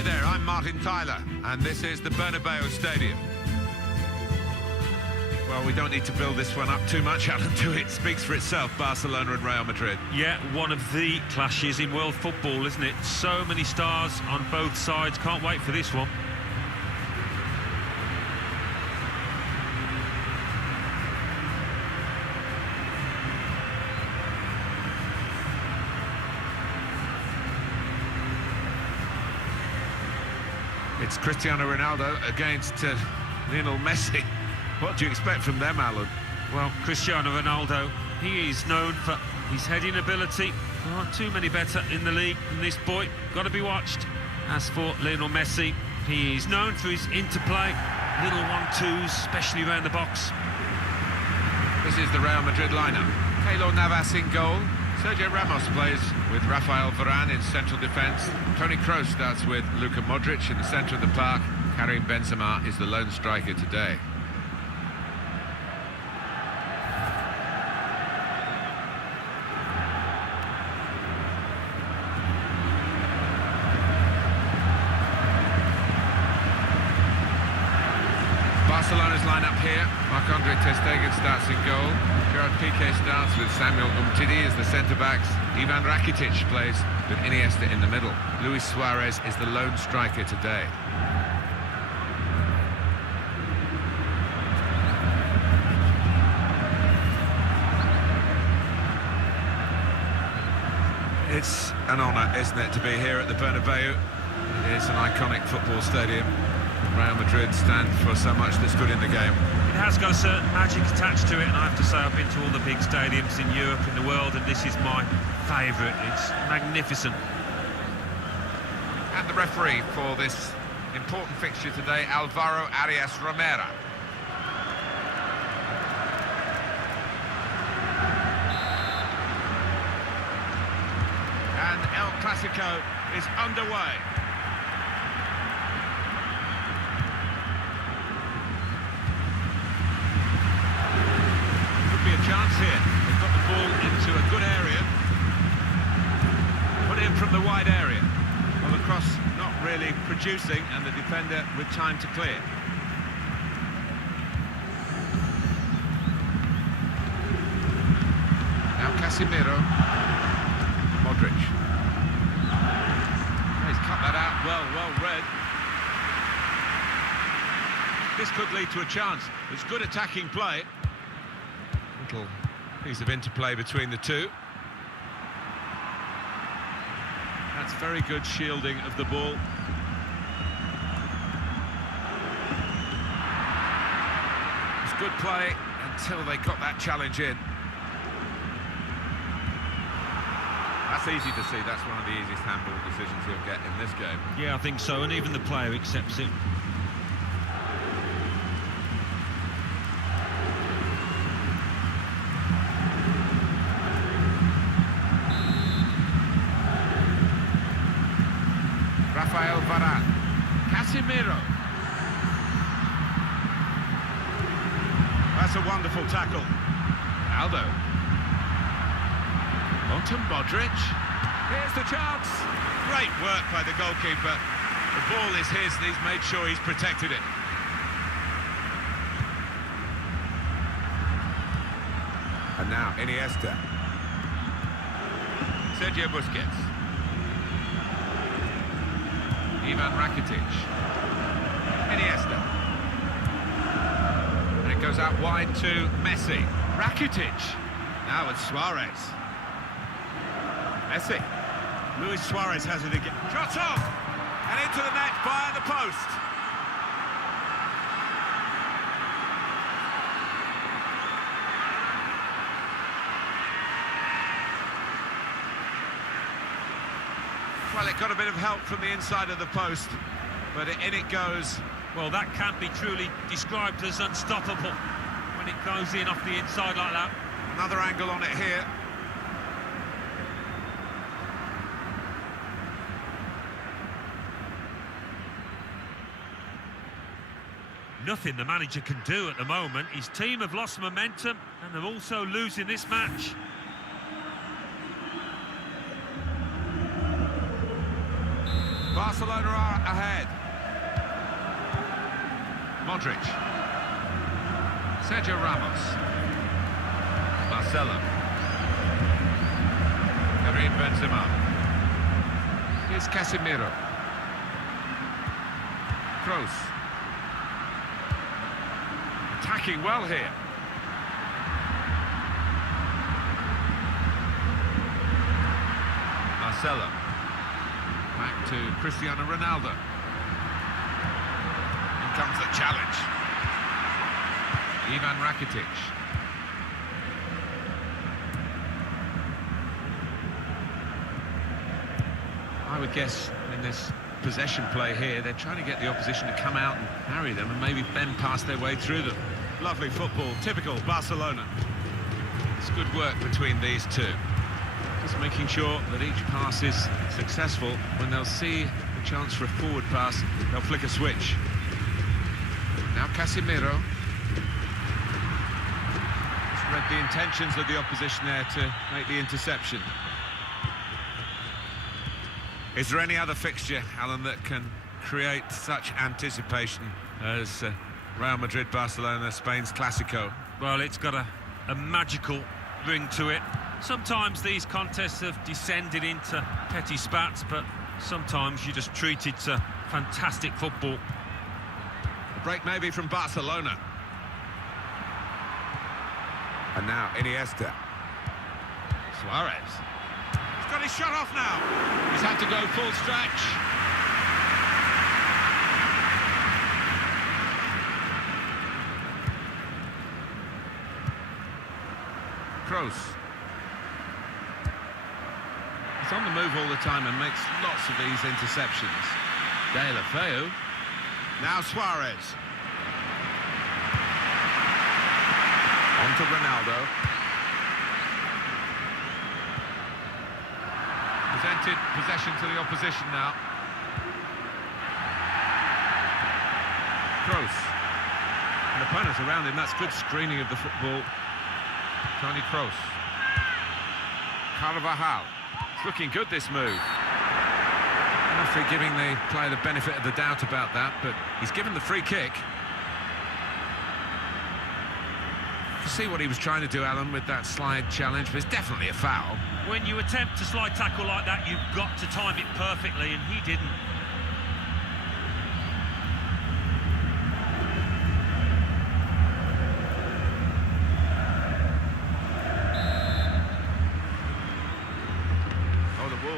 Hi there, I'm Martin Tyler, and this is the Bernabeu Stadium. Well, we don't need to build this one up too much, Alan, do it? Speaks for itself, Barcelona and Real Madrid. Yeah, one of the clashes in world football, isn't it? So many stars on both sides. Can't wait for this one. It's Cristiano Ronaldo against Lionel Messi. What do you expect from them, Alan? Well, Cristiano Ronaldo, he is known for his heading ability. There aren't too many better in the league than this boy. Got to be watched. As for Lionel Messi, he is known for his interplay, little 1-2s, especially around the box. This is the Real Madrid lineup. Keylor Navas in goal. Sergio Ramos plays with Rafael Varane in central defence. Toni Kroos starts with Luka Modric in the centre of the park. Karim Benzema is the lone striker today. Barcelona's lineup here. Marc-Andre ter Stegen starts in goal. Gerard Piqué starts with Samuel Umtiti as the centre-backs. Ivan Rakitic plays with Iniesta in the middle. Luis Suarez is the lone striker today. It's an honour, isn't it, to be here at the Bernabeu. It is an iconic football stadium. Real Madrid stand for so much that's good in the game. It has got a certain magic attached to it, and I have to say I've been to all the big stadiums in Europe and the world, and this is my favourite. It's magnificent. And the referee for this important fixture today, Alvaro Arias Romero. And El Clasico is underway. Could be a chance here. They've got the ball into a good area. Put in from the wide area. Well, the cross not really producing, and the defender with time to clear. Now Casemiro. Modric. He's cut that out well read. This could lead to a chance. It's good attacking play. Little piece of interplay between the two. That's very good shielding of the ball. It's good play until they got that challenge in. That's easy to see. That's one of the easiest handball decisions he'll get in this game. Yeah, I think so, and even the player accepts it. Rafael Varane. Casemiro. That's a wonderful tackle. Aldo. On to Modric. Here's the chance. Great work by the goalkeeper. The ball is his, and he's made sure he's protected it. And now Iniesta. Sergio Busquets. Ivan Rakitic. Iniesta. And it goes out wide to Messi. Rakitic. Now it's Suarez. Messi. Luis Suarez has it again. Shot off! And into the net via the post. Well, it got a bit of help from the inside of the post, but in it goes. Well, that can't be truly described as unstoppable when it goes in off the inside like that. Another angle on it here. Nothing the manager can do at the moment. His team have lost momentum, and they're also losing this match. Barcelona are ahead. Modric. Sergio Ramos. Marcelo. Karim Benzema. Here's Casemiro. Kroos. Attacking well here. Marcelo. Back to Cristiano Ronaldo. In comes the challenge. Ivan Rakitic. I would guess in this possession play here, they're trying to get the opposition to come out and harry them and maybe bend past their way through them. Lovely football, typical Barcelona. It's good work between these two. Just making sure that each pass is successful. When they'll see a chance for a forward pass, they'll flick a switch. Now Casemiro. Just read the intentions of the opposition there to make the interception. Is there any other fixture, Alan, that can create such anticipation as Real Madrid-Barcelona, Spain's CLASICO? Well, it's got a magical ring to it. Sometimes these contests have descended into petty spats, but sometimes you just treat it to fantastic football. A break maybe from Barcelona. And now Iniesta. Suarez. He's got his shot off now. He's had to go full stretch. Kroos. He's on the move all the time and makes lots of these interceptions. De La Feu. Now Suarez. On to Ronaldo. Presented possession to the opposition now. Kroos. And opponents around him, that's good screening of the football. Toni Kroos. Carvajal. It's looking good, this move. Referee giving the player the benefit of the doubt about that, but he's given the free kick. You see what he was trying to do, Alan, with that slide challenge, but it's definitely a foul. When you attempt to slide tackle like that, you've got to time it perfectly, and he didn't.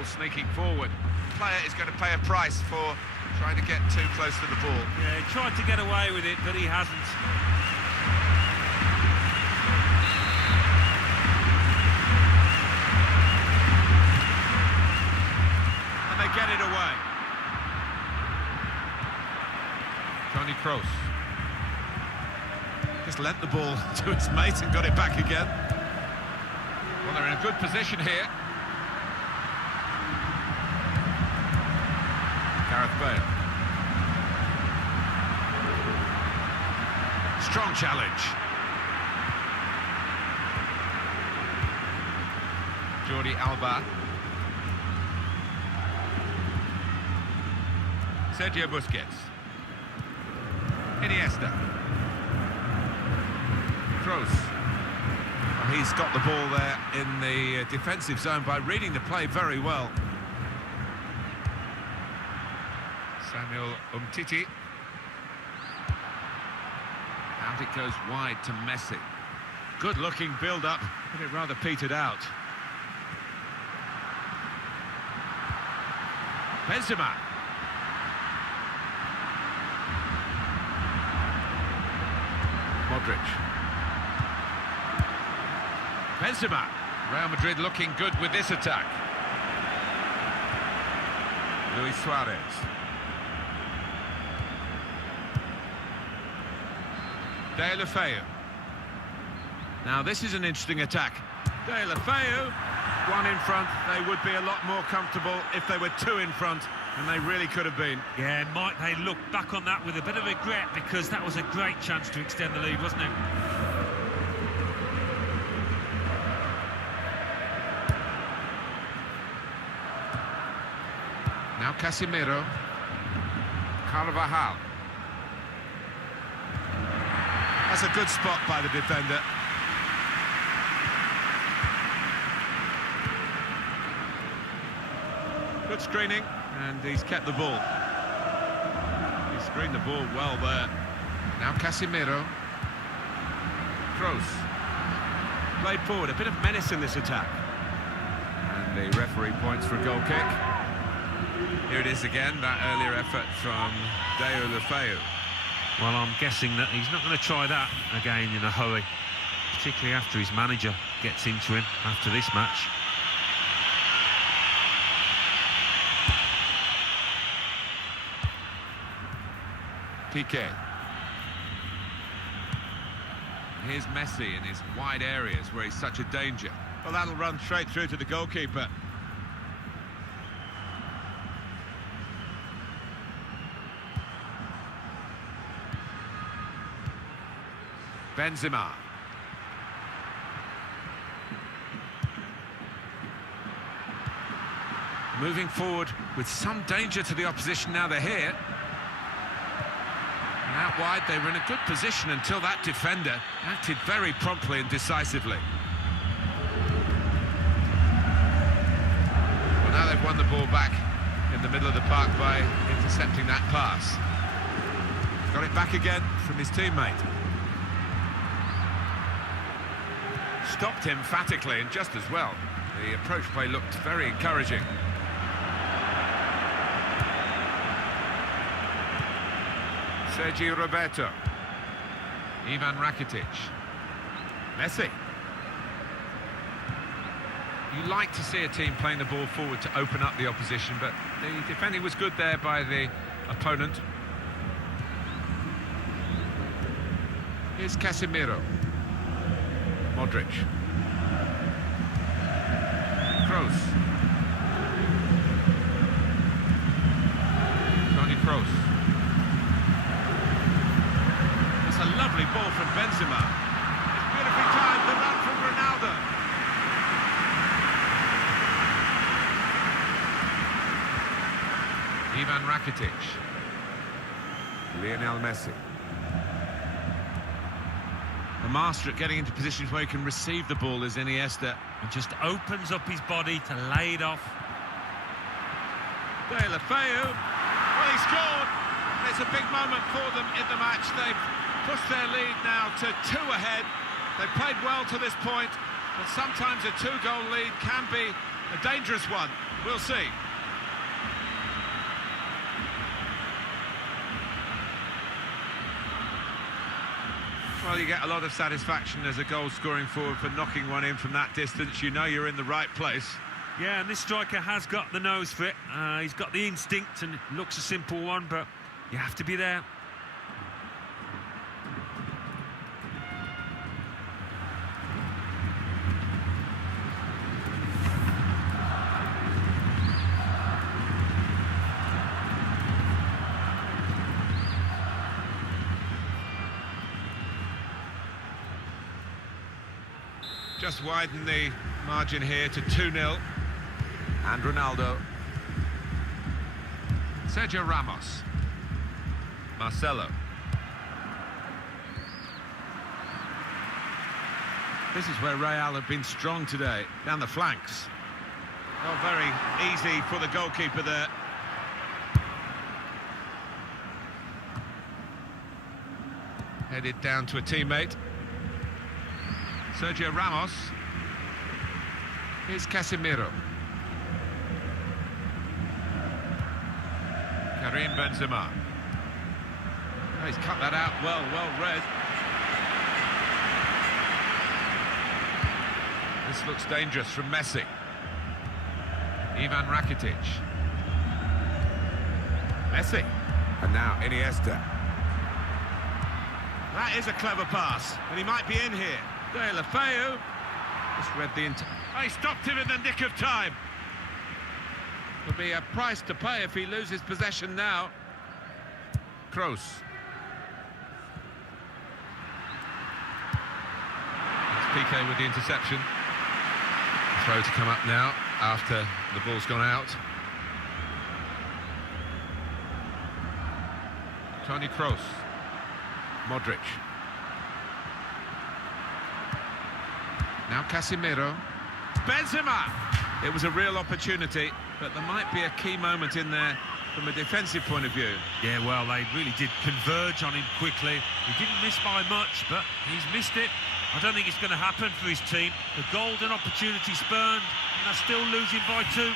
Sneaking forward. The player is going to pay a price for trying to get too close to the ball. Yeah, he tried to get away with it, but he hasn't. And they get it away. Toni Kroos. Just lent the ball to his mate and got it back again. Well, they're in a good position here. Gareth Bale. Strong challenge. Jordi Alba. Sergio Busquets. Iniesta. Kroos. Well, he's got the ball there in the defensive zone by reading the play very well. Samuel Umtiti. Out it goes wide to Messi. Good looking build up, but it rather petered out. Benzema. Modric. Benzema. Real Madrid looking good with this attack. Luis Suarez. De La Feu. Now this is an interesting attack. De La Feu, one in front. They would be a lot more comfortable if they were two in front, and they really could have been. Yeah, might they look back on that with a bit of regret, because that was a great chance to extend the lead, wasn't it? Now Casemiro. Carvajal. That's a good spot by the defender. Good screening, and he's kept the ball. He screened the ball well there. Now Casemiro. Kroos. Played forward, a bit of menace in this attack. And the referee points for a goal kick. Here it is again, that earlier effort from Deulofeu. Well, I'm guessing that he's not going to try that again in a hurry, particularly after his manager gets into him after this match. Piqué. Here's Messi in his wide areas where he's such a danger. Well, that'll run straight through to the goalkeeper. Benzema. Moving forward with some danger to the opposition now they're here. And out wide, they were in a good position until that defender acted very promptly and decisively. Well, now they've won the ball back in the middle of the park by intercepting that pass. Got it back again from his teammate. Stopped emphatically and just as well. The approach play looked very encouraging. Sergio Roberto. Ivan Rakitic. Messi. You like to see a team playing the ball forward to open up the opposition, but the defending was good there by the opponent. Here's Casemiro. Modric. Kroos. Toni Kroos. That's a lovely ball from Benzema. It's beautifully timed, the run from Ronaldo. Ivan Rakitic. Lionel Messi. The master at getting into positions where he can receive the ball is Iniesta. And just opens up his body to lay it off. Deulofeu. Well, he scored. It's a big moment for them in the match. They've pushed their lead now to 2 ahead. They've played well to this point, but sometimes a 2-goal lead can be a dangerous one. We'll see. Well, you get a lot of satisfaction as a goal-scoring forward for knocking one in from that distance. You know you're in the right place. Yeah, and this striker has got the nose for it. He's got the instinct, and it looks a simple one, but you have to be there. Just widen the margin here to 2-0. And Ronaldo. Sergio Ramos. Marcelo. This is where Real have been strong today, down the flanks. Oh, very easy for the goalkeeper there. Headed down to a teammate. Sergio Ramos. Here's Casemiro. Karim Benzema. Oh, he's cut that out well read. This looks dangerous from Messi. Ivan Rakitic. Messi. And now Iniesta. That is a clever pass, and he might be in here. Deulofeu. Just read the he stopped him in the nick of time. There'll be a price to pay if he loses possession now. Kroos. It's Piqué with the interception. Throw to come up now after the ball's gone out. Toni Kroos. Modric. Now Casemiro. Benzema! It was a real opportunity, but there might be a key moment in there from a defensive point of view. Yeah, well, they really did converge on him quickly. He didn't miss by much, but he's missed it. I don't think it's going to happen for his team. The golden opportunity spurned, and they're still losing by 2.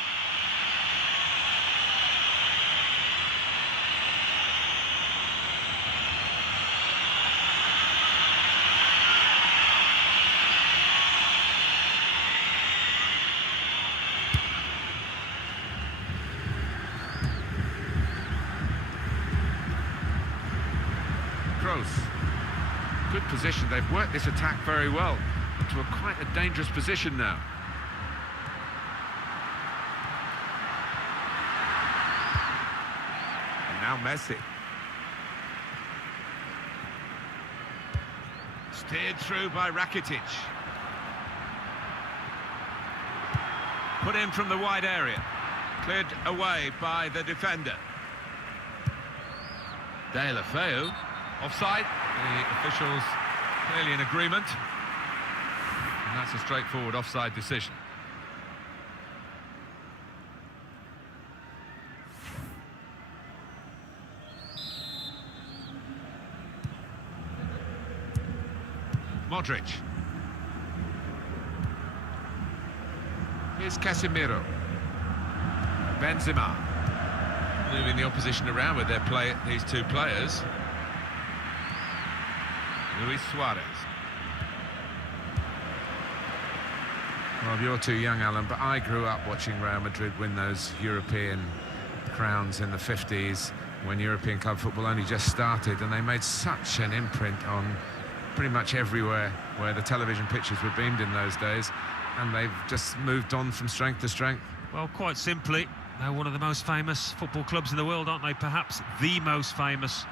Good position. They've worked this attack very well to quite a dangerous position now. And now Messi. Steered through by Rakitic. Put in from the wide area. Cleared away by the defender. De La Feu. Offside. The officials clearly in agreement. And that's a straightforward offside decision. Modric. Here's Casemiro. Benzema. Moving the opposition around with these two players. Luis Suarez. Well, you're too young, Alan, but I grew up watching Real Madrid win those European crowns in the 50s when European club football only just started, and they made such an imprint on pretty much everywhere where the television pictures were beamed in those days, and they've just moved on from strength to strength. Well, quite simply, they're one of the most famous football clubs in the world, aren't they? Perhaps the most famous.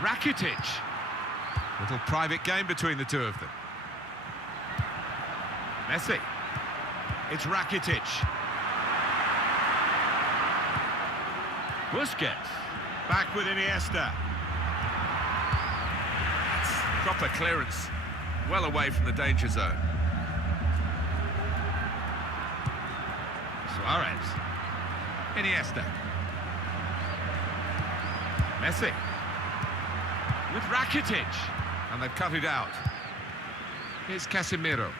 Rakitic. Little private game between the two of them. Messi. It's Rakitic. Busquets. Back with Iniesta. That's proper clearance. Well away from the danger zone. Suarez. Iniesta. Messi. With Rakitic. And they've cut it out. Here's Casemiro.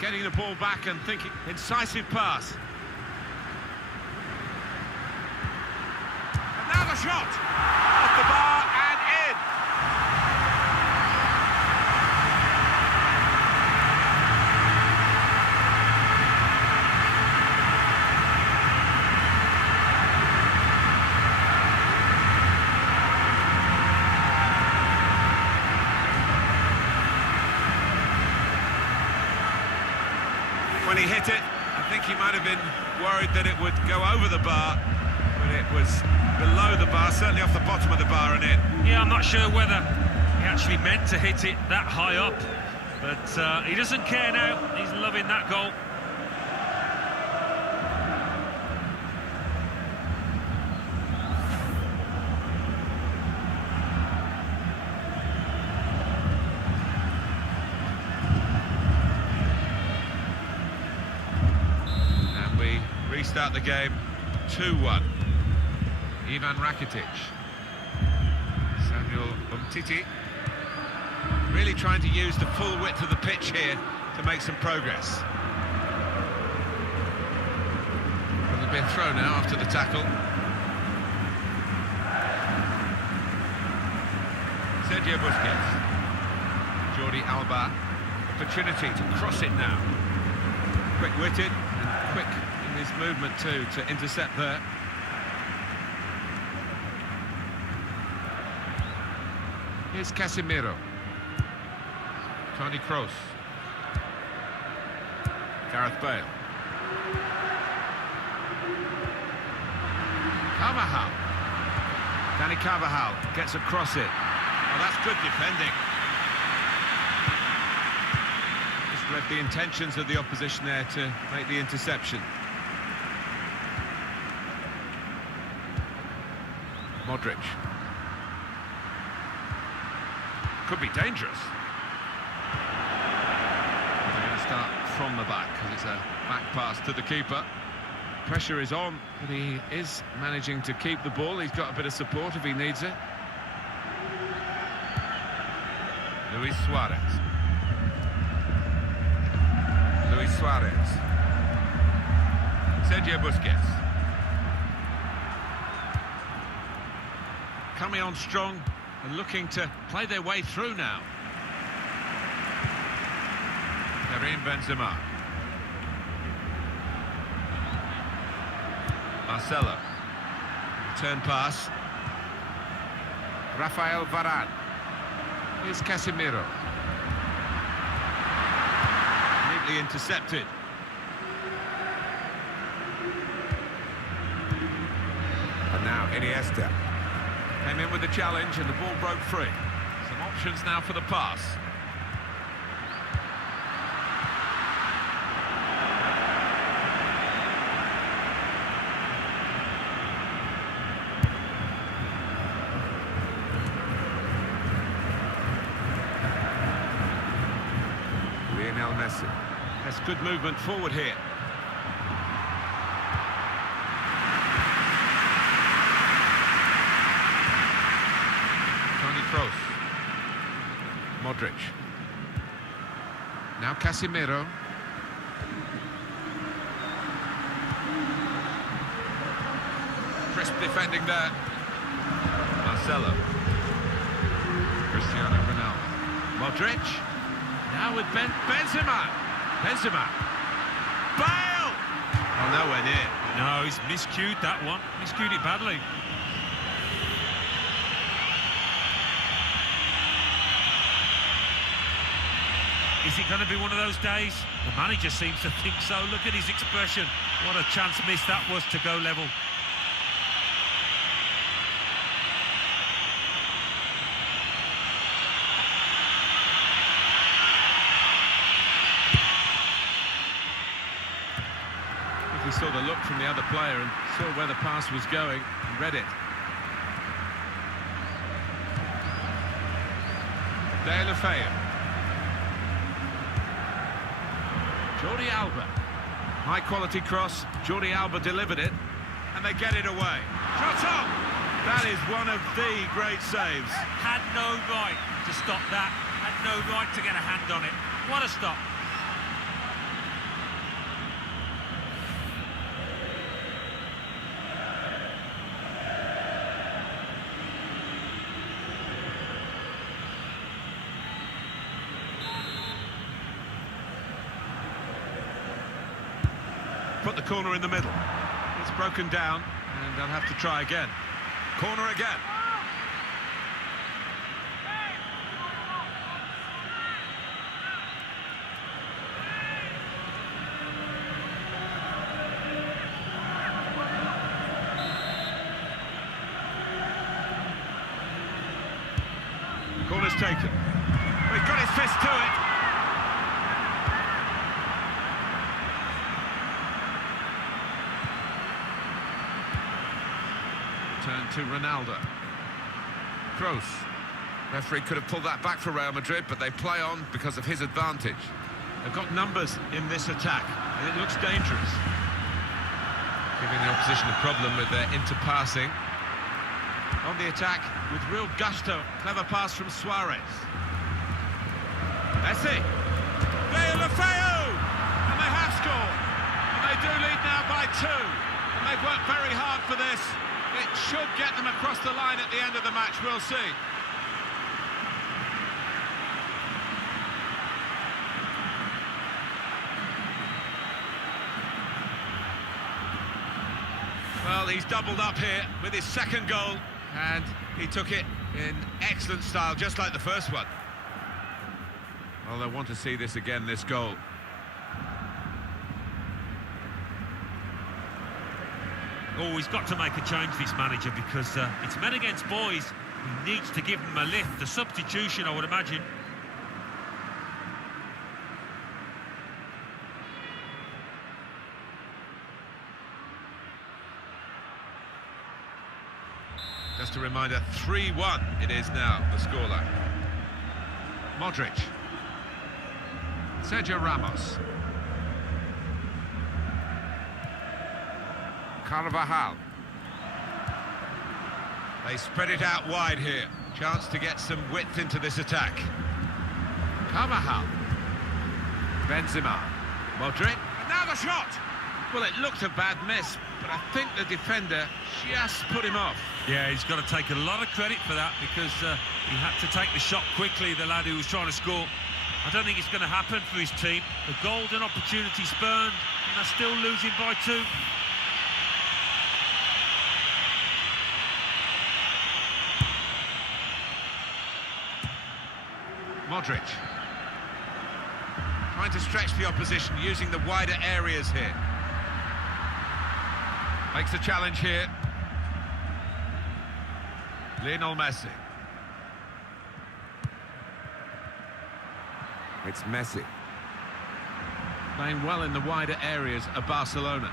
Getting the ball back and thinking. Incisive pass. And now the shot! Off the bar and in! When he hit it, I think he might have been worried that it would go over the bar, but it was below the bar, certainly off the bottom of the bar and in. Yeah, I'm not sure whether he actually meant to hit it that high up, but he doesn't care now. He's loving that goal. Restart the game 2-1. Ivan Rakitic. Samuel Umtiti. Really trying to use the full width of the pitch here to make some progress. There'll be a throw now after the tackle. Sergio Busquets. Jordi Alba. Opportunity to cross it now. Quick-witted and quick in his movement too to intercept there. Here's Casemiro. Toni Kroos. Gareth Bale. Carvajal. Danny Carvajal gets across it. Oh, that's good defending. Just read the intentions of the opposition there to make the interception. Modric. Could be dangerous. They're going to start from the back because it's a back pass to the keeper. Pressure is on, but he is managing to keep the ball. He's got a bit of support if he needs it. Luis Suarez. Luis Suarez. Sergio Busquets. Coming on strong and looking to play their way through now. Karim Benzema. Marcelo. Return pass. Rafael Varane. Here's Casemiro. Neatly intercepted. And now Iniesta. Came in with the challenge and the ball broke free. Some options now for the pass. Lionel Messi. That's good movement forward here. Kroos. Modric. Now Casemiro. Crisp defending there. Marcelo. Cristiano Ronaldo. Modric. Now with Benzema. Benzema. Bale! Oh, nowhere near. No, he's miscued that one. Miscued it badly. Is it going to be one of those days? The manager seems to think so. Look at his expression. What a chance missed that was to go level. He saw the look from the other player and saw where the pass was going and read it. De La Feu. Jordi Alba. High quality cross. Jordi Alba delivered it. And they get it away. Shot on! That is one of the great saves. Had no right to stop that. Had no right to get a hand on it. What a stop. Put the corner in the middle. It's broken down and they'll have to try again. Corner again. Corner's taken. Well, he's got his fist to it. Turn to Ronaldo. Kroos. Referee could have pulled that back for Real Madrid, but they play on because of his advantage. They've got numbers in this attack, and it looks dangerous. Giving the opposition a problem with their interpassing. On the attack, with real gusto. Clever pass from Suarez. Messi. De La Feu! And they have scored. And they do lead now by 2. And they've worked very hard for this. It should get them across the line at the end of the match, we'll see. Well, he's doubled up here with his second goal, and he took it in excellent style, just like the first one. Well, they want to see this again, this goal. Oh, he's got to make a change, this manager, because it's men against boys. He needs to give them a lift. The substitution, I would imagine. Just Just a reminder, 3-1 it is now, the scoreline. Modric. Sergio Ramos. Carvajal. They spread it out wide here. Chance to get some width into this attack. Carvajal. Benzema. Modric. And now the shot! Well, it looked a bad miss, but I think the defender just put him off. Yeah, he's got to take a lot of credit for that because he had to take the shot quickly, the lad who was trying to score. I don't think it's going to happen for his team. The golden opportunity spurned, and they're still losing by 2. Modric. Trying to stretch the opposition, using the wider areas here. Makes a challenge here. Lionel Messi. It's Messi. Playing well in the wider areas of Barcelona.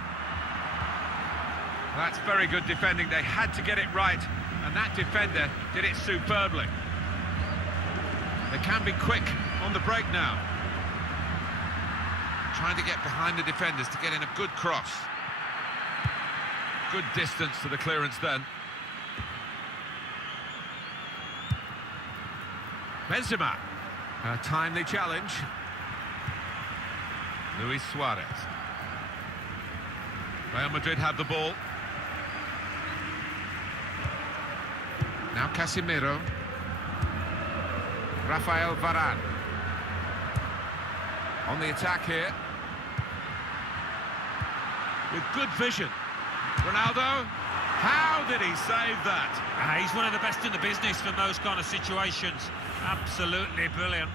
That's very good defending. They had to get it right, and that defender did it superbly. They can be quick on the break now. Trying to get behind the defenders to get in a good cross. Good distance to the clearance then. Benzema. A timely challenge. Luis Suarez. Real Madrid have the ball. Now Casemiro. Rafael Varane. On the attack here. With good vision. Ronaldo. How did he save that? He's one of the best in the business from those kind of situations. Absolutely brilliant.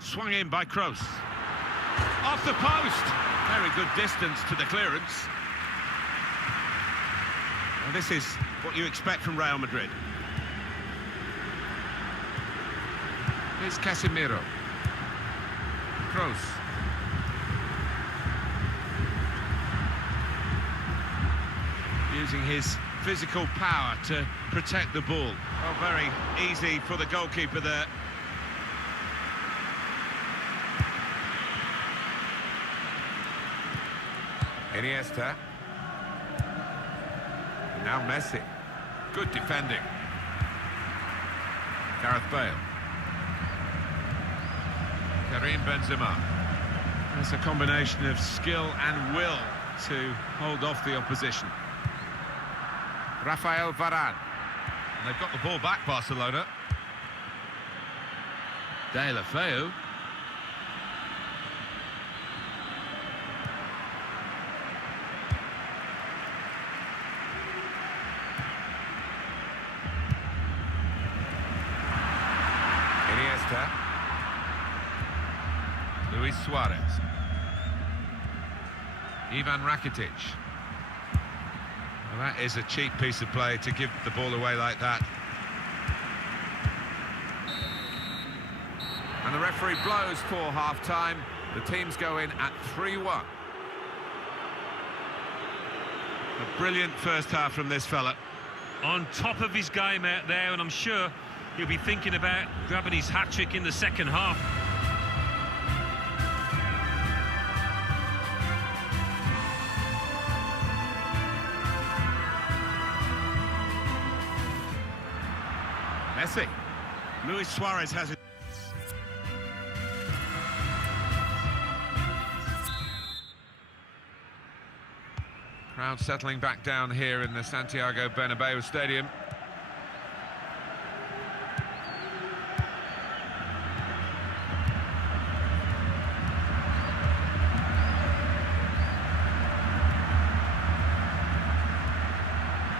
Swung in by Kroos. Off the post. Very good distance to the clearance. And this is what you expect from Real Madrid. Here's Casemiro. Kroos. Using his physical power to protect the ball. Oh, very easy for the goalkeeper there. Iniesta. And now Messi. Good defending. Gareth Bale. Karim Benzema. It's a combination of skill and will to hold off the opposition. Rafael Varane. And they've got the ball back, Barcelona. De La Feu. Iniesta. Luis Suarez. Ivan Rakitic. Well, that is a cheap piece of play to give the ball away like that. And the referee blows for half-time. The teams go in at 3-1. A brilliant first half from this fella. On top of his game out there, and I'm sure he'll be thinking about grabbing his hat-trick in the second half. Messi. Luis Suarez has it. Crowd settling back down here in the Santiago Bernabeu Stadium.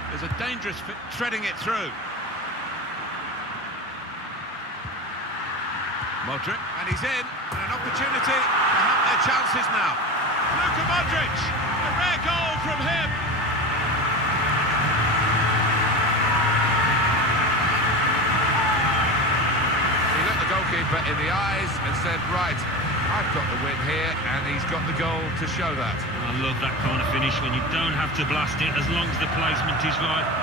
There's a dangerous fit, threading it through. Modric, and he's in, and an opportunity to help their chances now. Luka Modric, a rare goal from him. goalkeeper in the eyes and said, right, I've got the win here, and he's got the goal to show that. I love that kind of finish when you don't have to blast it as long as the placement is right.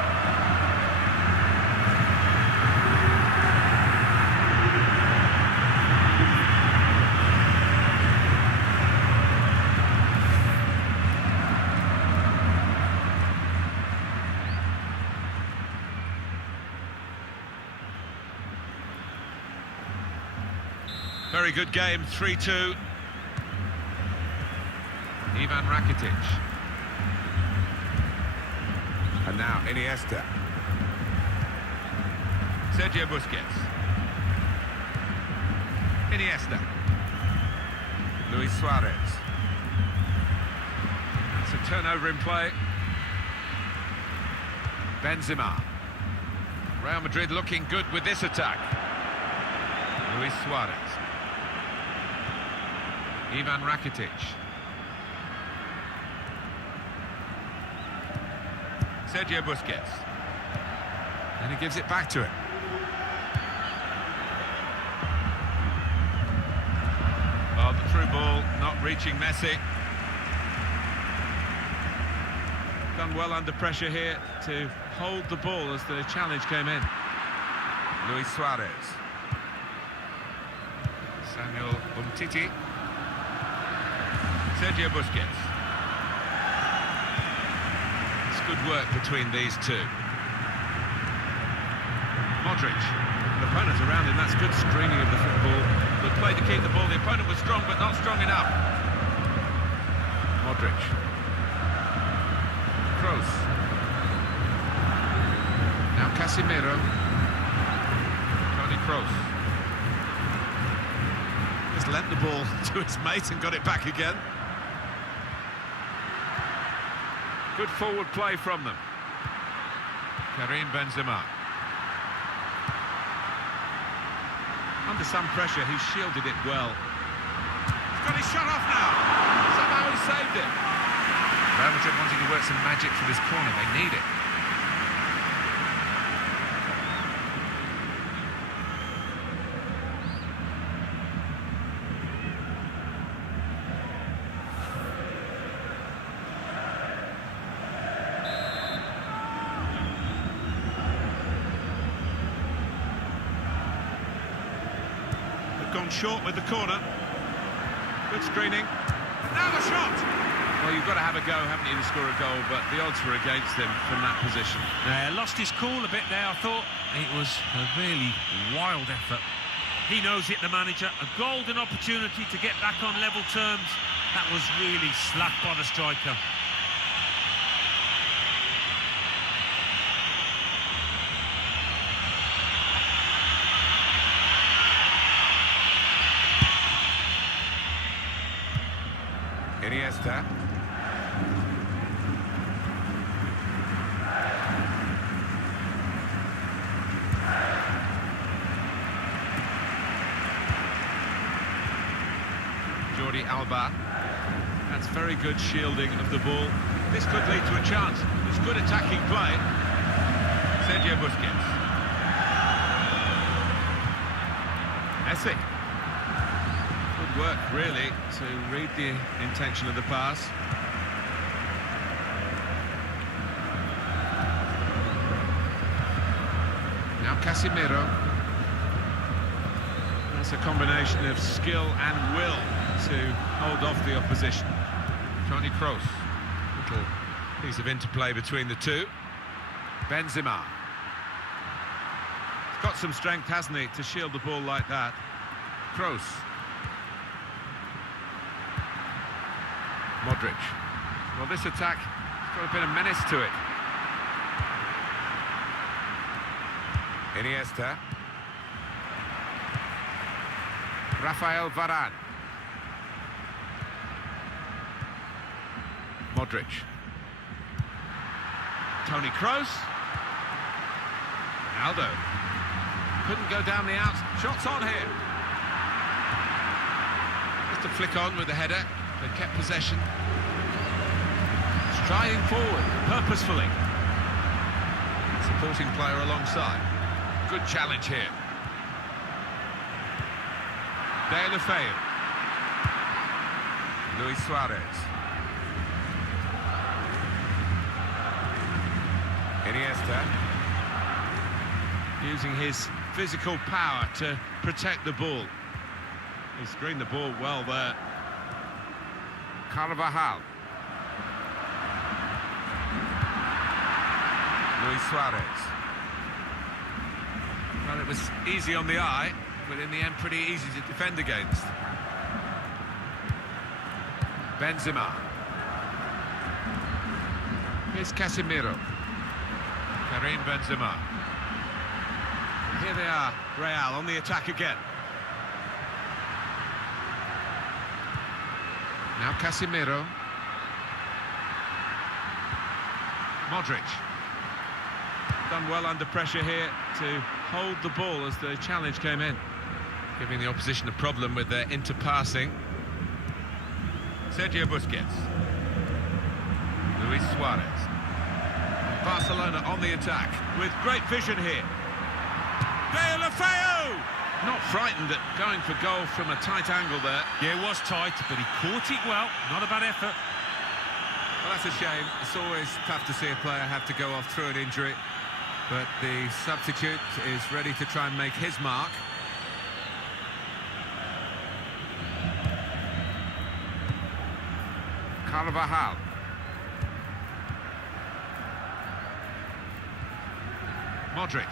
Very good game, 3-2. Ivan Rakitic. And now Iniesta. Sergio Busquets. Iniesta. Luis Suarez. It's a turnover in play. Benzema. Real Madrid looking good with this attack. Luis Suarez. Ivan Rakitic. Sergio Busquets. And he gives it back to him. Oh, the through ball not reaching Messi. Done well under pressure here to hold the ball as the challenge came in. Luis Suarez. Samuel Umtiti. Sergio Busquets. It's good work between these two. Modric. The opponent's around him, that's good screening of the football. Good play to keep the ball. The opponent was strong, but not strong enough. Modric. Kroos. Now Casemiro. Toni Kroos. Just lent the ball to his mate and got it back again. Good forward play from them. Karim Benzema. Under some pressure, he shielded it well. He's got his shot off now. Somehow he saved it. Real Madrid wanting to work some magic for this corner. They need it. Gone short with the corner. Good screening. Now the shot! Well, you've got to have a go, haven't you, to score a goal, but the odds were against him from that position. Lost his cool a bit there, I thought. It was a really wild effort. He knows it, the manager. A golden opportunity to get back on level terms. That was really slapped by the striker. Iniesta. Jordi Alba. That's very good shielding of the ball. This could lead to a chance. It's good attacking play. Sergio Busquets. Messi. Good work, really, to read the intention of the pass. Now Casemiro. That's a combination of skill and will to hold off the opposition. Toni Kroos. Little piece of interplay between the two. Benzema. He's got some strength, hasn't he, to shield the ball like that. Kroos. Modric. Well, this attack has got a bit of menace to it. Iniesta. Rafael Varane. Modric. Toni Kroos. Ronaldo. Couldn't go down the outs. Shots on here. Just a flick on with the header. They kept possession. Striding forward, purposefully. Supporting player alongside. Good challenge here. Deulofeu. Luis Suarez. Iniesta. Using his physical power to protect the ball. He screened the ball well there. Carvajal. Luis Suarez. Well, it was easy on the eye, but in the end pretty easy to defend against. Benzema. Here's Casemiro. Karim Benzema. Here they are, Real on the attack again. Now Casemiro. Modric. Done well under pressure here to hold the ball as the challenge came in. Giving the opposition a problem with their interpassing. Sergio Busquets. Luis Suarez. Barcelona on the attack. With great vision here. Deulofeu! Not frightened at going for goal from a tight angle there. Yeah, it was tight, but he caught it well. Not a bad effort. Well, that's a shame. It's always tough to see a player have to go off through an injury. But the substitute is ready to try and make his mark. Carvajal. Modric.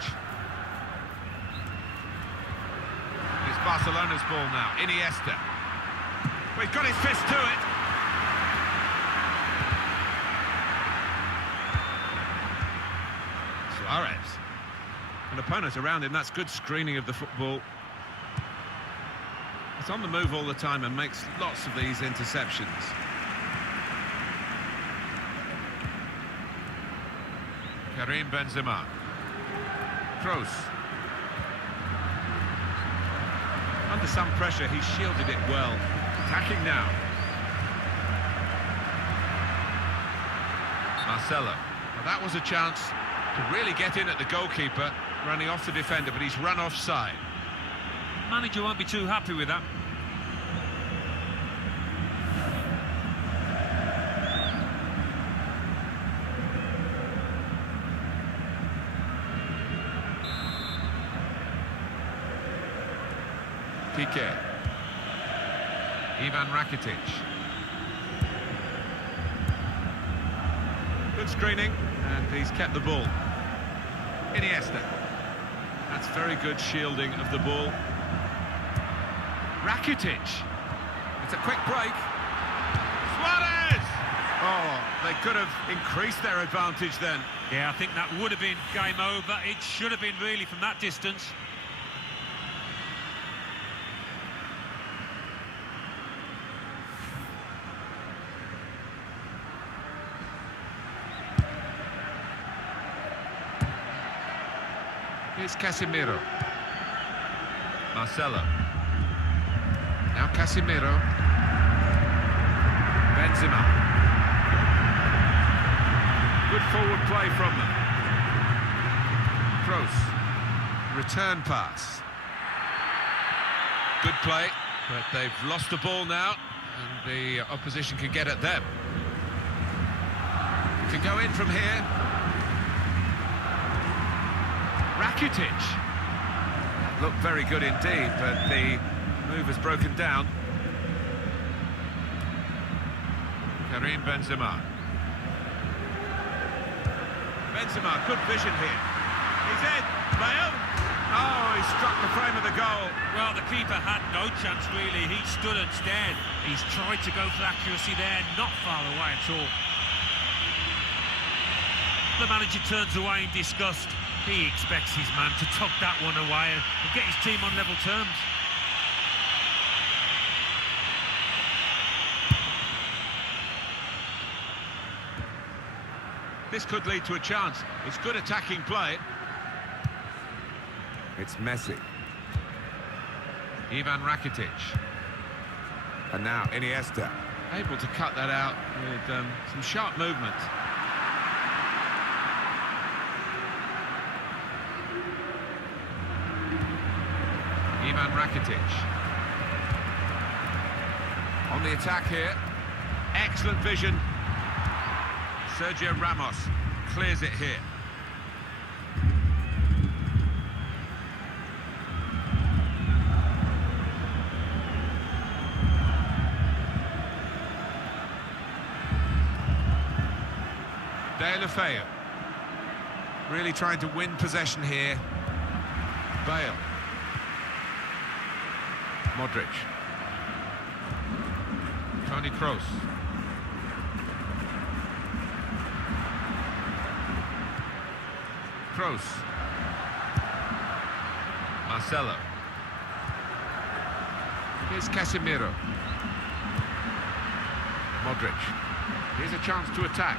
It's Barcelona's ball now. Iniesta. Well, he's got his fist to it. Suarez. An opponent around him, that's good screening of the football. He's on the move all the time and makes lots of these interceptions. Karim Benzema. Kroos. Under some pressure, he shielded it well. Attacking now. Marcelo. Well, that was a chance to really get in at the goalkeeper, running off the defender, but he's run offside. Manager won't be too happy with that. Piqué. Ivan Rakitic. Good screening, and he's kept the ball. Iniesta. That's very good shielding of the ball. Rakitic. It's a quick break. Suarez! Oh, they could have increased their advantage then. Yeah, I think that would have been game over. It should have been really from that distance. Here's Casemiro. Marcelo. Now Casemiro. Benzema. Good forward play from them. Kroos. Return pass. Good play, but they've lost the ball now, and the opposition can get at them. Can go in from here. Rakitic. Looked very good indeed, but the move has broken down. Karim Benzema. Benzema, good vision here. He's in. Bale. Oh, he struck the frame of the goal. Well, the keeper had no chance, really. He stood and stared. He's tried to go for accuracy there, not far away at all. The manager turns away in disgust. He expects his man to tuck that one away and get his team on level terms. This could lead to a chance. It's good attacking play. It's Messi. Ivan Rakitic. And now Iniesta. Able to cut that out with some sharp movement. Ivan Rakitic. On the attack here. Excellent vision. Sergio Ramos clears it here. Deulofeu. Really trying to win possession here. Bale. Modric. Toni Kroos. Kroos. Marcelo. Here's Casemiro. Modric. Here's a chance to attack.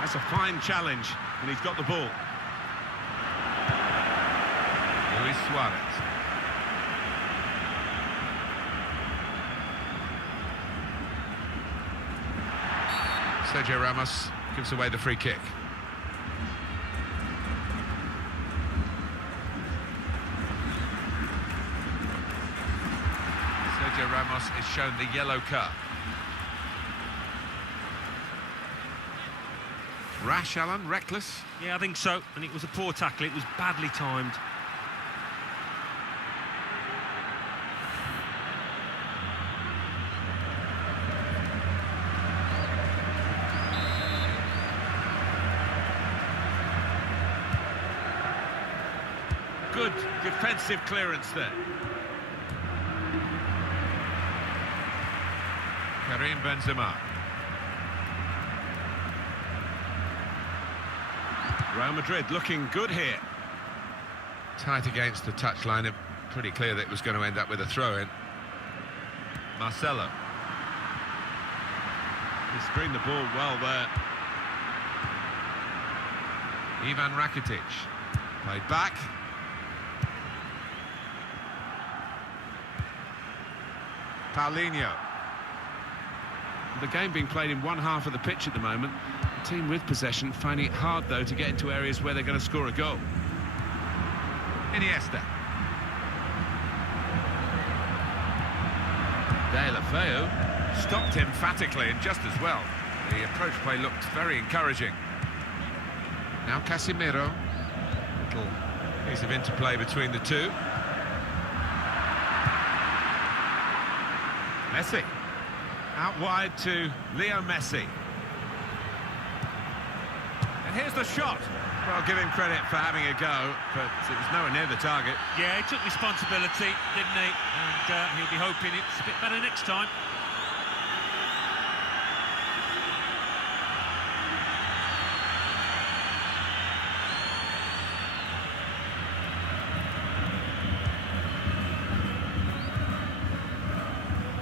That's a fine challenge, and he's got the ball. Luis Suarez. Sergio Ramos gives away the free kick. Sergio Ramos is shown the yellow card. Rash, Alan, reckless. Yeah, I think so, and it was a poor tackle. It was badly timed. Good defensive clearance there. Karim Benzema. Real Madrid looking good here. Tight against the touchline, and pretty clear that it was going to end up with a throw-in. Marcelo. He screened the ball well there. Ivan Rakitic. Played back. Paulinho. The game being played in one half of the pitch at the moment. The team with possession finding it hard, though, to get into areas where they're going to score a goal. Iniesta. Deulofeu stopped emphatically and just as well. The approach play looked very encouraging. Now Casemiro. Little piece of interplay between the two. Messi. Out wide to Leo Messi. And here's the shot. Well, give him credit for having a go, but it was nowhere near the target. Yeah, he took responsibility, didn't he? And he'll be hoping it's a bit better next time.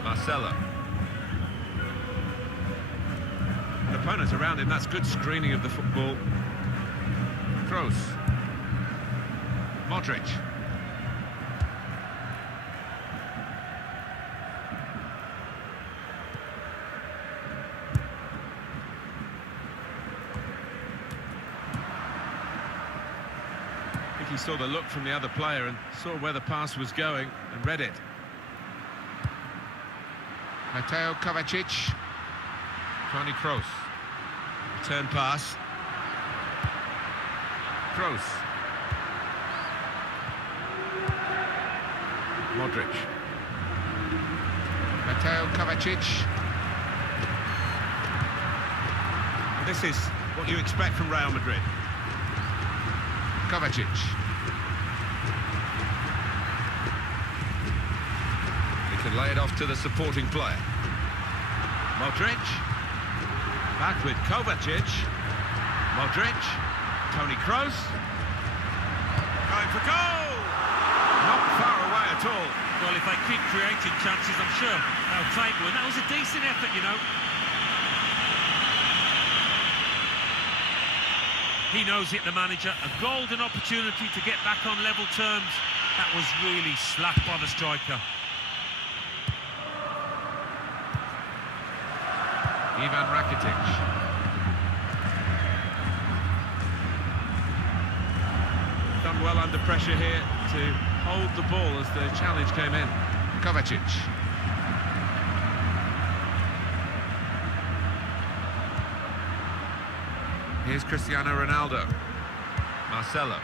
Marcelo. An opponent around him, that's good screening of the football. Kroos. Modric. I think he saw the look from the other player and saw where the pass was going and read it. Mateo Kovacic. Toni Kroos. Return pass. Kroos. Modric. Mateo Kovacic. This is what you expect from Real Madrid. Kovacic. He can lay it off to the supporting player. Modric. Back with Kovacic. Modric. Toni Kroos. Going for goal! Not far away at all. Well, if they keep creating chances, I'm sure they'll take one. That was a decent effort, you know. He knows it, the manager. A golden opportunity to get back on level terms. That was really slapped by the striker. Ivan Rakitic. Done well under pressure here to hold the ball as the challenge came in. Kovacic. Here's Cristiano Ronaldo. Marcelo.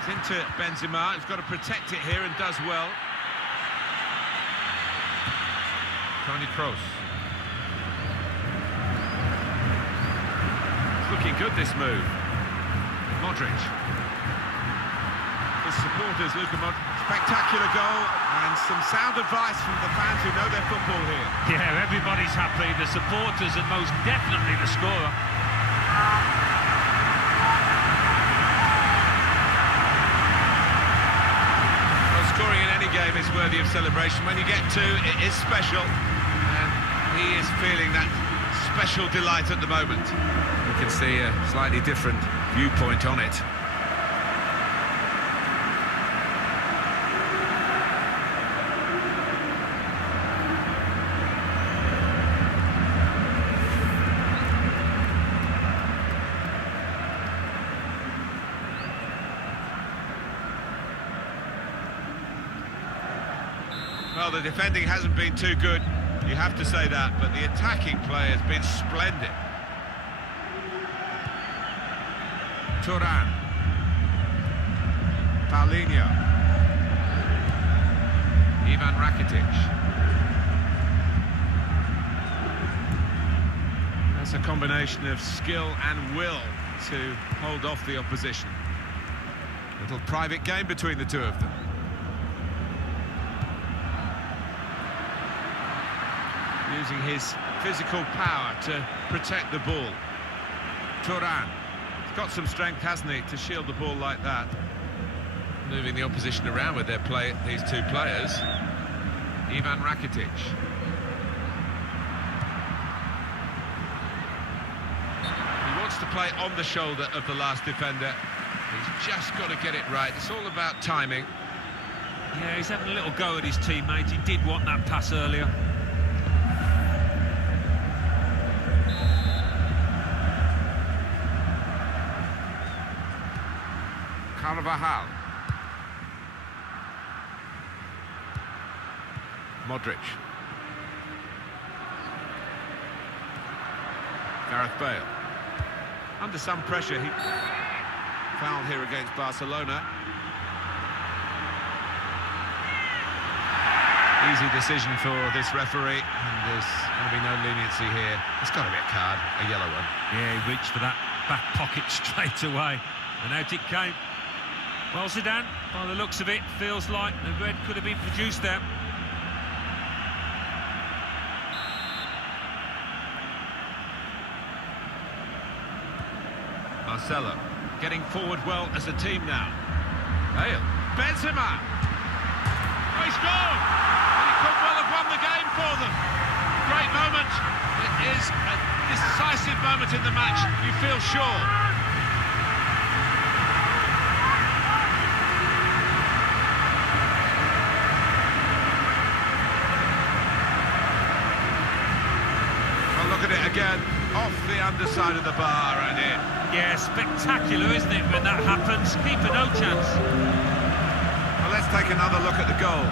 It's into Benzema, he's got to protect it here and does well. Toni Kroos. It's looking good, this move. Modric. His supporters, Luka Modric. Spectacular goal and some sound advice from the fans who know their football here. Yeah, everybody's happy, the supporters and most definitely the scorer. Well, scoring in any game is worthy of celebration. When you get two, it is special. And he is feeling that special delight at the moment. You can see a slightly different viewpoint on it. Well, the defending hasn't been too good, you have to say that, but the attacking play has been splendid. Turan. Paulinho. Ivan Rakitic. That's a combination of skill and will to hold off the opposition. Little private game between the two of them. Using his physical power to protect the ball. Turan. He's got some strength, hasn't he, to shield the ball like that. Moving the opposition around with their play, these two players. Ivan Rakitic. He wants to play on the shoulder of the last defender. He's just got to get it right. It's all about timing. Yeah, he's having a little go at his teammates. He did want that pass earlier. Carvajal. Modric. Gareth Bale. Under some pressure, he fouled here against Barcelona. Easy decision for this referee, and there's going to be no leniency here. It's got to be a card, a yellow one. Yeah, he reached for that back pocket straight away, and out it came. Well, Zidane, by the looks of it, feels like the red could have been produced there. Marcelo getting forward well as a team now. Bale. Benzema. Oh, he scored! And he could well have won the game for them. Great moment. It is a decisive moment in the match, you feel sure. Well, look at it again. Off the underside of the bar and in. Yeah, spectacular, isn't it, when that happens? Keeper no chance. Well, let's take another look at the goal.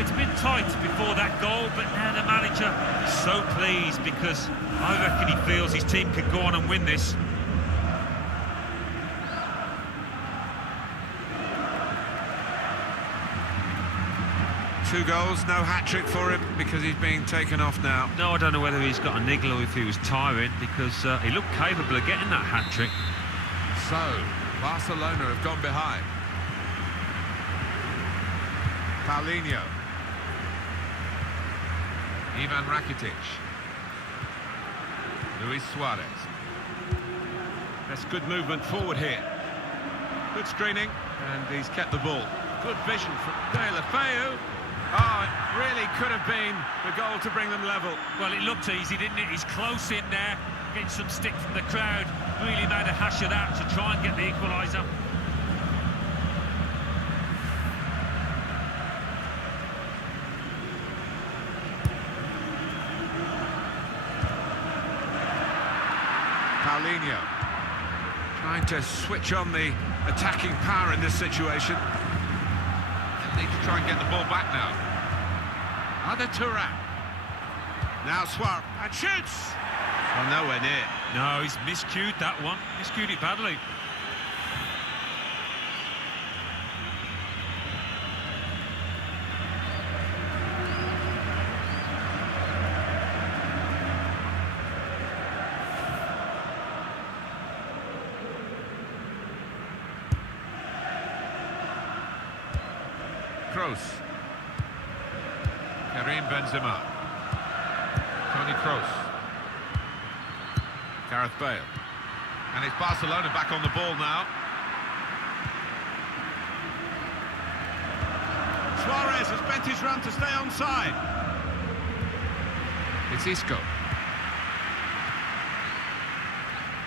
It's been tight before that goal, but now the manager is so pleased because I reckon he feels his team could go on and win this. Two goals, no hat-trick for him because he's being taken off now. No, I don't know whether he's got a niggle or if he was tiring, because he looked capable of getting that hat-trick. So, Barcelona have gone behind. Paulinho. Ivan Rakitic. Luis Suarez. That's good movement forward here. Good screening, and he's kept the ball. Good vision from De La Feu. Oh, it really could have been the goal to bring them level. Well, it looked easy, didn't it? He's close in there, getting some stick from the crowd. Really made a hash of that to try and get the equaliser. Paulinho. Trying to switch on the attacking power in this situation. Need to try and get the ball back now. Ada Turan. Now Suarez. And shoots! Well, nowhere near. No, he's miscued that one. Miscued it badly. Kroos. Karim Benzema. Toni Kroos. Gareth Bale. And it's Barcelona back on the ball now. Suarez has bent his run to stay onside. It's Isco.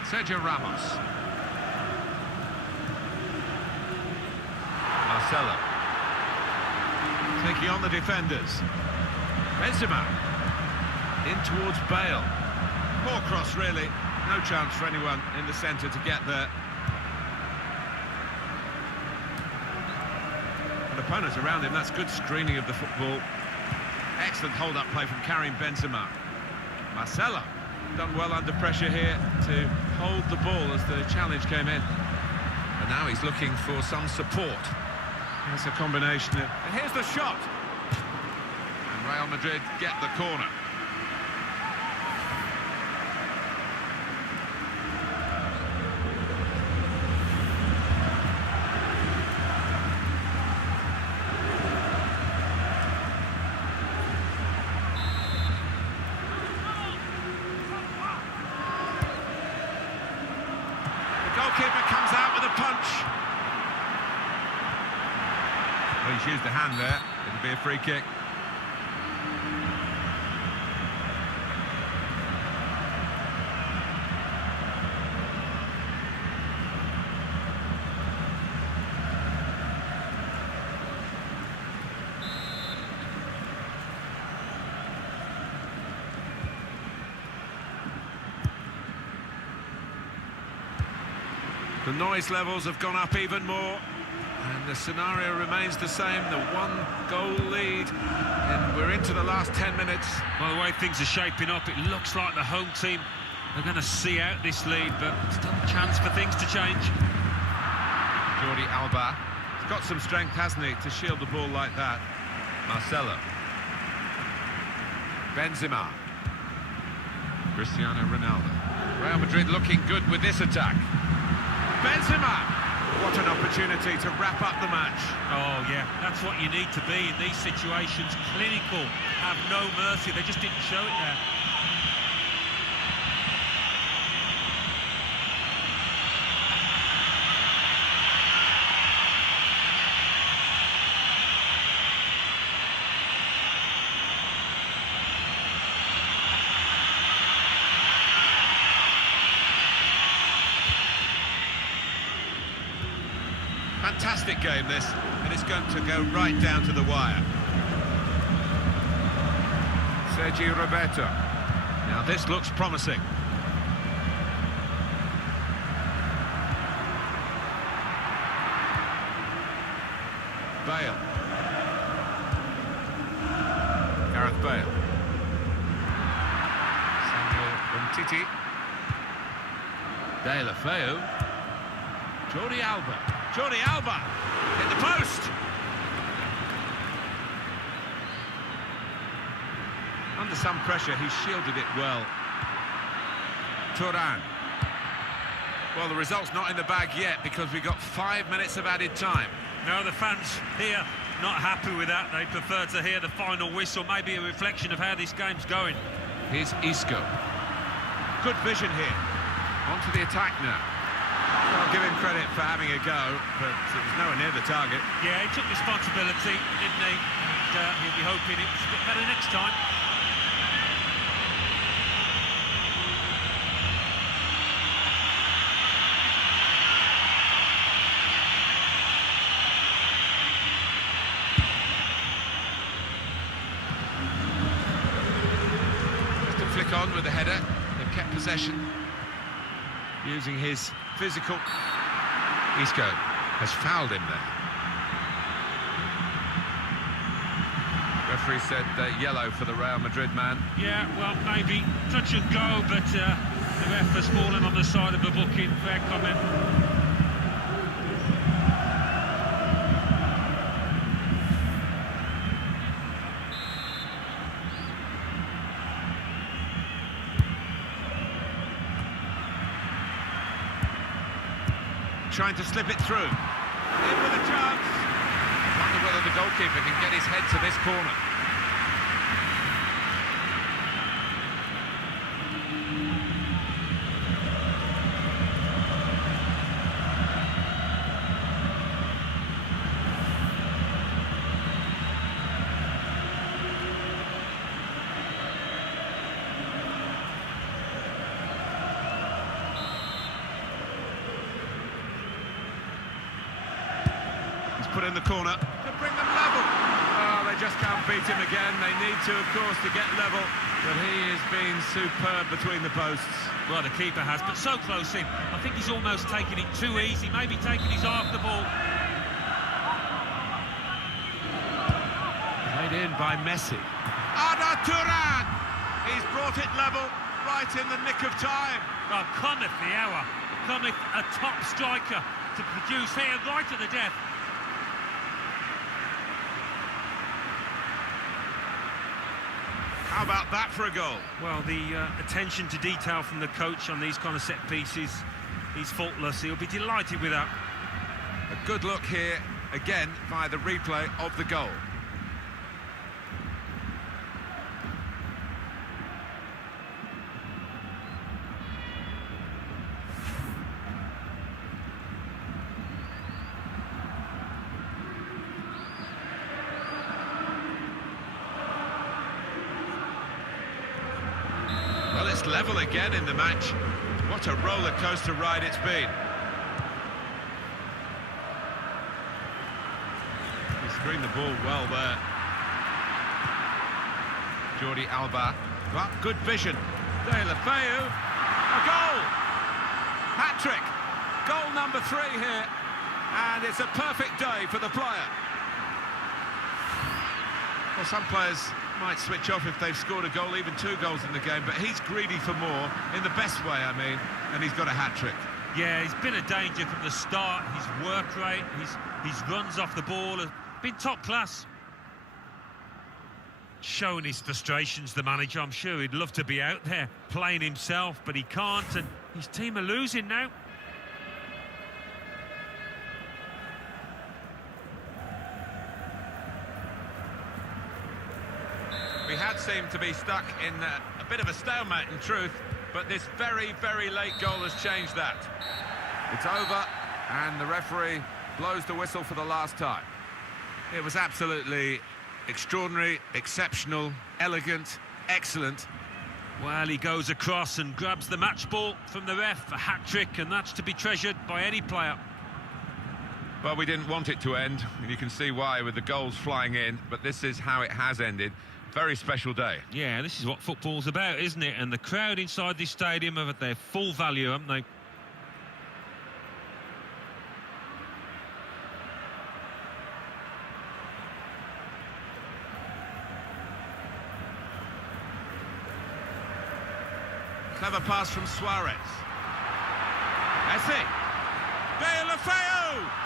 Sergio Ramos. Marcelo. Taking on the defenders. Benzema. In towards Bale. Poor cross, really. No chance for anyone in the centre to get there. An opponent around him, that's good screening of the football. Excellent hold-up play from Karim Benzema. Marcelo done well under pressure here to hold the ball as the challenge came in. And now he's looking for some support. That's a combination of... And here's the shot! And Real Madrid get the corner. Goalkeeper comes out with a punch. Well, he's used a hand there. It'll be a free kick. The noise levels have gone up even more, and the scenario remains the same, the one-goal lead, and we're into the last 10 minutes. By the way things are shaping up, it looks like the home team are going to see out this lead, but still a chance for things to change. Jordi Alba. He's got some strength, hasn't he, to shield the ball like that. Marcelo. Benzema. Cristiano Ronaldo. Real Madrid looking good with this attack. Benzema! What an opportunity to wrap up the match. Oh, yeah, that's what you need to be in these situations. Clinical, have no mercy. They just didn't show it there. Fantastic game, this, and it's going to go right down to the wire. Sergi Roberto. Now this looks promising. Bale. Gareth Bale. Samuel Umtiti. Deulofeu. Jordi Alba. Jordi Alba hit the post. Under some pressure, he shielded it well. Turan. Well, the result's not in the bag yet because we got 5 minutes of added time. No, the fans here not happy with that. They prefer to hear the final whistle, maybe a reflection of how this game's going. Here's Isco. Good vision here. On to the attack now. I'll give him credit for having a go, but it was nowhere near the target. Yeah, he took responsibility, didn't he? And he'll be hoping it was a bit better next time. Just to flick on with the header. They've kept possession. Using his physical. Isco has fouled him there. referee said yellow for the Real Madrid man. Yeah, well, maybe touch and go, but the ref has fallen on the side of the booking. Fair comment. Trying to slip it through. In with a chance. Wonder whether the goalkeeper can get his head to this corner. Put in the corner to bring them level. Oh, they just can't beat him again. They need to, of course, to get level. But he has been superb between the posts. Well, the keeper has, but so close in. I think he's almost taking it too easy, maybe taking his eye off the ball. Played in by Messi. Arda Turan! He's brought it level right in the nick of time. Oh, cometh the hour. Cometh a top striker to produce here right at the death. How about that for a goal? Well, the attention to detail from the coach on these kind of set pieces, he's faultless. He'll be delighted with that. A good look here, again, via the replay of the goal. Well, it's level again in the match. What a roller coaster ride it's been. He screened the ball well there. Jordi Alba. Well, good vision. De La Feu. A goal! Hat-trick. Goal number 3 here. And it's a perfect day for the player. Well, some players might switch off if they've scored a goal, even 2 goals in the game, but he's greedy for more, in the best way, I mean, and he's got a hat-trick. Yeah, he's been a danger from the start. His work rate, his runs off the ball have been top class. Showing his frustrations, the manager. I'm sure he'd love to be out there playing himself, but he can't, and his team are losing now. We had seemed to be stuck in a bit of a stalemate, in truth, but this very, very late goal has changed that. It's over, and the referee blows the whistle for the last time. It was absolutely extraordinary, exceptional, elegant, excellent. Well, he goes across and grabs the match ball from the ref, a hat-trick, and that's to be treasured by any player. Well, we didn't want it to end, and you can see why with the goals flying in, but this is how it has ended. Very special day. Yeah, this is what football's about, isn't it? And the crowd inside this stadium have at their full value, haven't they? Clever pass from Suarez. Messi. De La Feu!